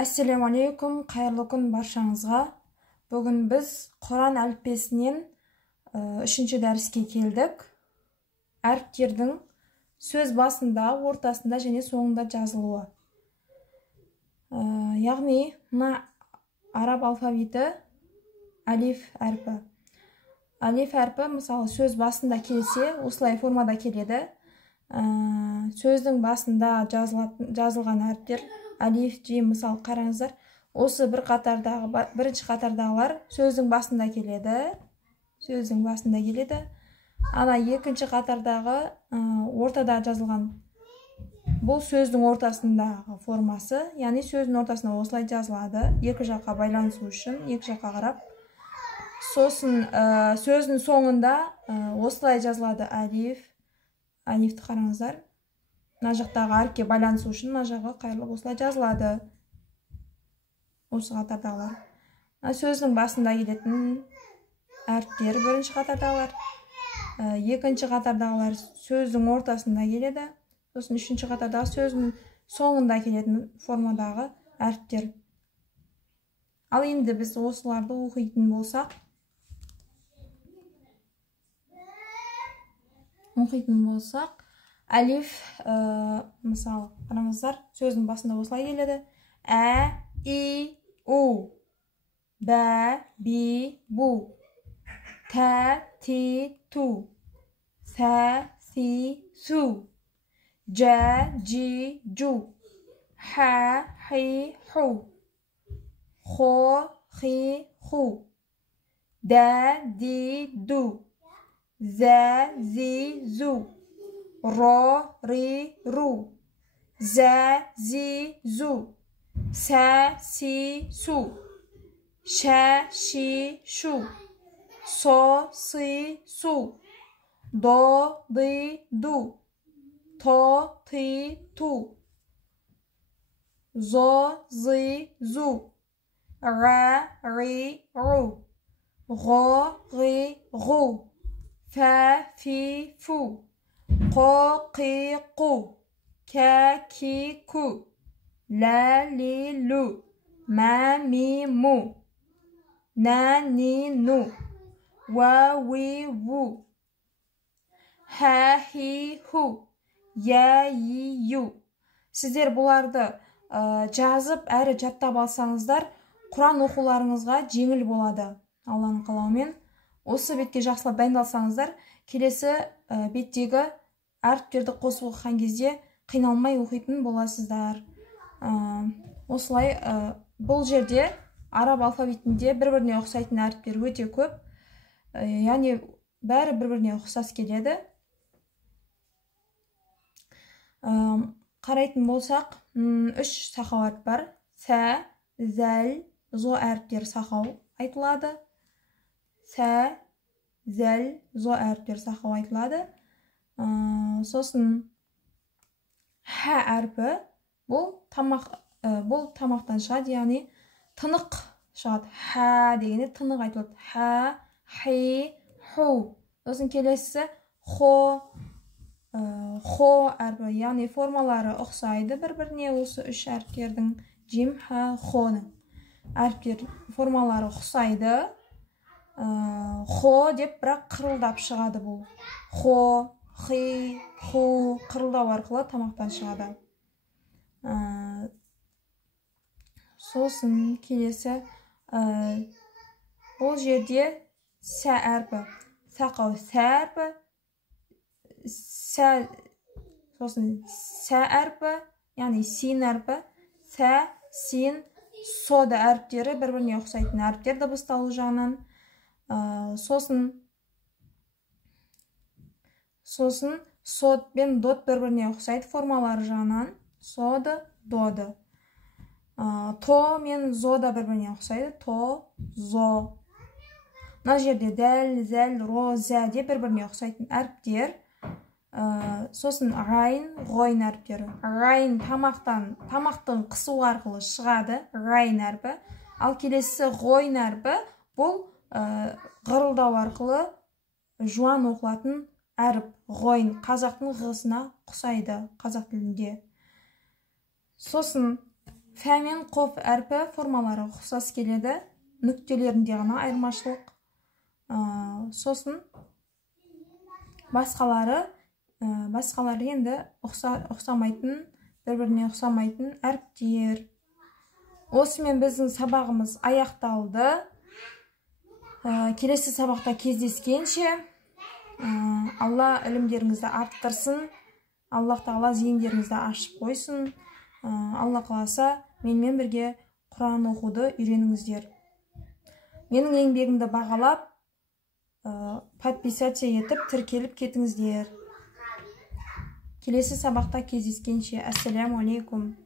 Ассаламу алейкум, қайырлы күн баршаңызға. Бүгін біз Құран әліппесінен 3-ші дәріске келдік. Әріптердің сөз басында, ортасында және соңында жазылуы. Яғни, мына араб алфавиті алиф әрпі. Алиф әрпі, мысалы, сөз басында келсе, осылай формада келеді. Сөздің басында жазылған әріптер алиф, жим, мысалы, қараңыздар. Осы бірінші қатардағылар сөздің басында келеді. Сөздің басында келеді. Ана екінші қатардағы ортада жазылған бұл сөздің ортасындағы формасы, яғни сөздің ортасында осылай жазылады. Екі жаққа байланысу үшін, екі жаққа қарап. Сосын сөздің соңында осылай жазылады алиф. Алифті қараңыздар. Мына жақтағы әріпке байланысу үшін мына жағы қайырылып осылай жазылады. Осы қатардағылар. Сөздің басында келетін әріптер бірінші қатардағылар. Екінші қатардағылар сөздің ортасында келеді. Сосын үшінші қатардағы сөздің соңында келетін формадағы әріптер. Ал енді біз осыларды оқитын болсақ, алиф, мысалы, қараңыздар, сөздің басында осылай келеді. Ә, и, у, бә, би, бу, тә, ти, ту, сә, си, су, жә, жи, жу, ха, хи, ху, хо, хи, ху, дә, ди, ду, зә, зи, зу, ро, ри, ру, зә, зи, зу, сә, си, су, ша, ши, шу, со, си, су, до, ди, ду, то, ти, ту, зо, зи, зу, ра, ри, ру, ғо, ғи, ғу, фә, фи, фу, қо, қи, қу, кә, ки, ку, лә, ли, лу, мә, ми, му, нә, ни, ну, уә, уи, ву, хә, хи, ху, я, и, ю. Сіздер бұларды жазып, әрі жаттап алсаңыздар, Құран оқуларыңызға жеңіл болады. Алланың қалауымен. Осы бетке жақсылап дайындалсаңыздар, келесі беттегі әріптерді қосып оқыған кезде қиналмай оқитын боласыздар. Осылай, бұл жерде араб алфавитінде бір-біріне ұқсайтын әріптер өте көп. Яғни, бәрі бір-біріне ұқсас келеді. Қарайтын болсақ, 3 сақау әріп бар. Сә, зәл, зо әріптер сақау айтылады. Сә, зәл, зо әріптер сақау айтылады. Сосын хә әрпі бұл тамақтан шығады, яғни тынық шығады. Хә дегенде тынық айтылады. Хә, хи, ху. Сосын келесі хо әрпі, яғни формалары ұқсайды бір-біріне. Осы 3 әріптердің жим, ха, хоның әріптер формалары ұқсайды. Хо деп бірақ қырылдап шығады бұл. Хо, хи, ху қырылдау арқылы тамақтан шығады. Сосын келесі бұл жерде сә әрпі, сақау сә әрпі, сосын сә әрпі, яғни син әрпі, сә, син, сода әріптері бір-біріне ұқсайтын әріптер дыбысталу жағынан. Сосын сод пен дот бір-біріне ұқсайды формалары жағынан. Соды, доды. То мен зода бір-біріне ұқсайды. То, зо. Мына жерде дәл, зәл, ро, зә де бір-біріне ұқсайтын әріптер. Сосын райн, ғойн әріптері. Райн тамақтың қысу арқылы шығады. Райн әрпі. Ал келесі ғойн әрпі бұл ғырылдау арқылы жуан оқылатын әріп. Ғойн қазақтың ғысына құсайды қазақ тілінде. Сосын фә мен қоф әрпі формалары ұқсас келеді, нүктелерінде ғана айырмашылық. Сосын басқалары енді ұқсамайтын, бір-біріне ұқсамайтын әріптер. Осымен біздің сабағымыз аяқталды. Келесі сабақта кездескенше, Алла ілімдеріңізді арттырсын, Аллах тағала зейіндеріңізді ашып қойсын. Алла қаласа менімен бірге Құран оқуды үйреніңіздер. Менің еңбегімді бағалап, подписация етіп, тіркеліп кетіңіздер. Келесі сабақта кездескенше, ассаляму алейкум.